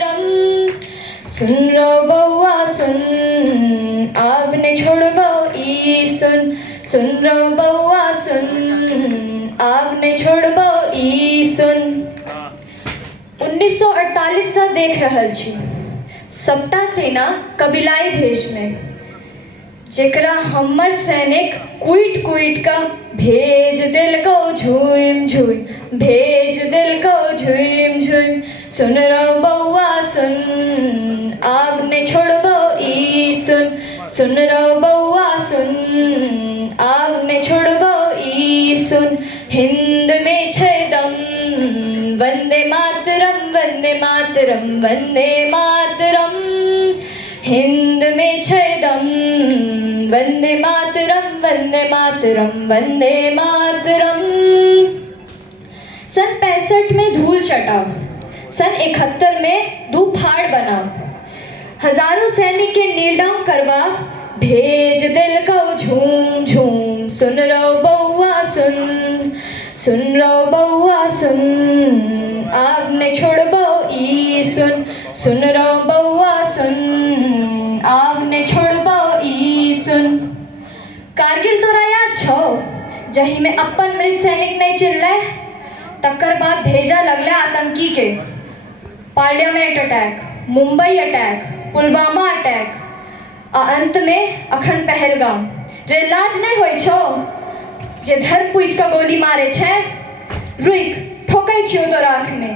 सुन रो बउआ सुन, आग ने छोड़बो ई सुन। सुन रो बउआ सुन, आग ने छोड़बो ई सुन। 1948 से देख रहल छी सबटा सेना कबीलाई भेष में, जेकरा हमर सैनिक कुइट कुइट का भेज दिलको झुम झुम, भेज दिलको झुम झुम। सुन रो बउआ सुन, आग ने छोड़बो ई सुन। सुन रो बउआ सुन, आग ने छोड़बो ई सुन। हिंद में छै दम, वंदे मातरम वंदे मातरम वंदे मातरम। हिंद में छै दम, वंदे मातरम वंदे मातरम वंदे मातरम। सन 65 में धूल चटा, सन 71 में दू फाड़ बना। हजारों सैनिक के नील डाउन करवा, भेज दिल को झूम झूम। सुन रो बउआ सुन, सुन रो बउआ सुन, आग ने छोड़बो ई सुन। सुन रो बउआ सुन, आग ने छोड़बो ई सुन। कारगिल तोरा याद छो, जही में अपन मृत सैनिक नहीं चिल्ले, तकर बाद भेजा लगले आतंकी के। Parliament attack, Mumbai attack, Pulwama attack, आ अंत में अखन पहलगाम। रे लाज नहीं होई छो जे धर्म पूछ का गोली मारे छे? रुक ठोकै छियो तो राखने।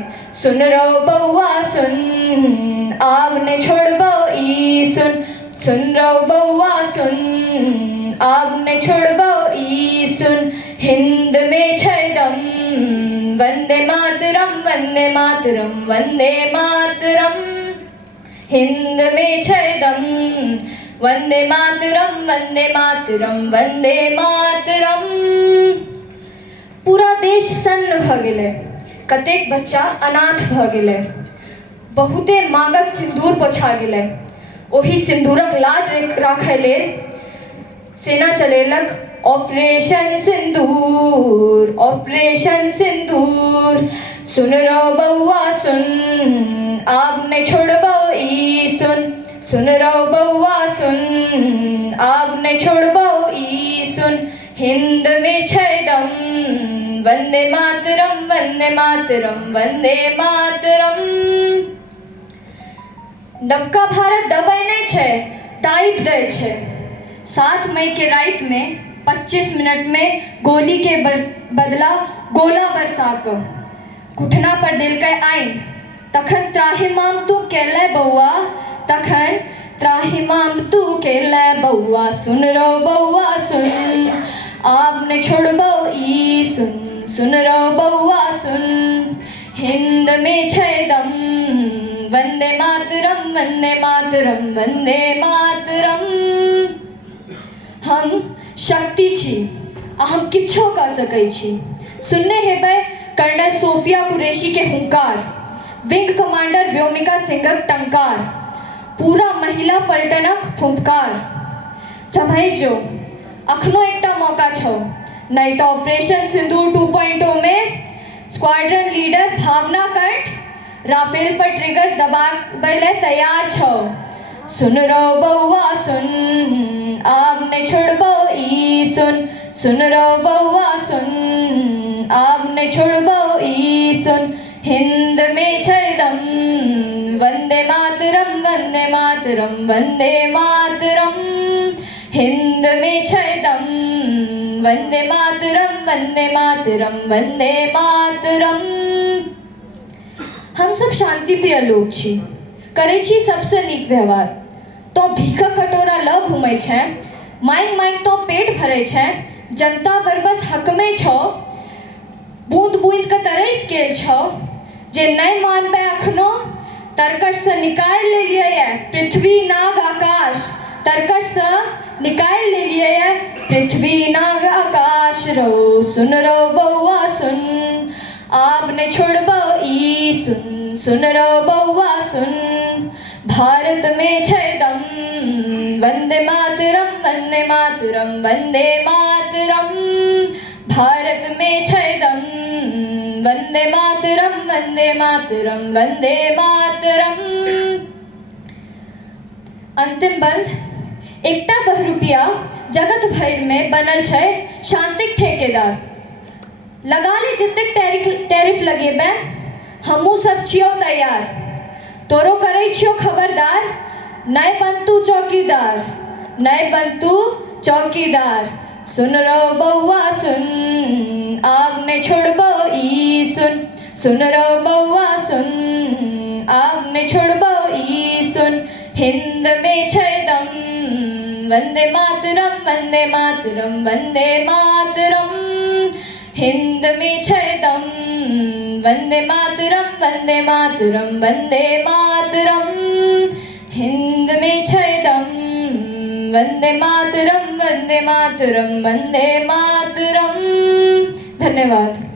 सुन रो बउआ सुन, आग ने छोड़बो ई सुन। सुन रो बउआ सुन, आग ने छोड़बो ई सुन। हिंद में छै दम, वंदे मातरम वंदे मातरम वंदे मातरम। हिंद में छै दम, वंदे मातरम वंदे मातरम वंदे मातरम। पूरा देश सन्न भ गेलै, कतेक बच्चा अनाथ भ गेलै, बहुते मांगक सिंदूर पोछा गेलै। ओही सिंदूरक लाज राखै लेल सेना चलेलक ऑपरेशन सिंदूर, ऑपरेशन सिंदूर। सुन रो बउआ सुन, आग ने छोड़बो ई सुन। सुन रो बउआ सुन, आग ने छोड़बो ई सुन। हिंद में छै दम, वंदे मातरम वंदे मातरम वंदे मातरम। नवका भारत दबाई नहीं छै, दाइब दै छै। 7 मई के रात में 25 मिनट में गोली के बदला गोला बरसा क घुटना पर दिलकै आइन। तखन त्राहिमाम तू केलै बउआ, तखन त्राहिमाम तू केलै बउआ। सुन रो बउआ सुन, आग ने छोड़बो ई सुन। सुन रो बउआ सुन, हिंद में छै दम, वंदे मातरम वंदे मातरम वंदे मातरम। हम शक्ति छी आ हम किछो कर सकै छी। सुनने हेबै कर्नल सोफिया कुरैशी के हुंकार, विंग कमांडर व्योमिका सिंहक टंकार, पूरा महिला पलटनक फुंकार। समझ जो अखनो एकटा मौका छो, नहीं तो ऑपरेशन सिंदूर 2.0 में स्क्वाड्रन लीडर भावना कंठ राफेल पर ट्रिगर दबाबै ले तैयार छो। सुन रो बउआ सुन, आग ने छोड़बो ई सुन। सुन रो बउआ सुन, आग ने छोड़बो ई सुन। हिंद में छै दम, वंदे मातरम वंदे मातरम वंदे मातरम। हिंद में छै दम, वंदे मातरम वंदे मातरम वंदे मातरम। हम सब शांति प्रिय लोग छी, करै छी सबसे नीक व्यवहार। तो भीखक कटोरा ल घूमै छै, मांग मांग तो पेट भरै छै। जनता पर बस हक में छो, बूंद बूंद के तरस गेल छो। जे नहीं मानबे अखनो, तरकश से निकाल लेलिए ये पृथ्वी नाग आकाश। तरकश से निकाल लेलिए ये पृथ्वी नाग आकाश। रो सुन रो बउआ सुन, आग ने छोड़बो ई सुन। सुन रो बउआ सुन, भारत में छै दम, वंदे मातरम वंदे मातरम वंदे मातरम। भारत में छै दम, वंदे मातरम वंदे मातरम वंदे मातरम। अंतिम बंद एकटा बहरूपिया जगत भर में बनल छै शांतिक ठेकेदार। लगा ले जतेक टैरिफ लगेबै, हमहूँ सब छियो तैयार। तोरो करै छियो खबरदार, नहीं बनतू चौकीदार, नहीं बनतू चौकीदार। सुन रो बउआ सुन, आब नहीं छोड़बो ई सुन। सुन रो बउआ सुन, आब नहीं छोड़बो ई सुन। हिंद में छै दम, वंदे मातरम वंदे मातरम वंदे मातरम। हिंद में छै दम, वंदे मातरम वंदे मातरम वंदे मातरम। हिंद में छै दम, वंदे मातरम वंदे मातरम वंदे मातरम। धन्यवाद।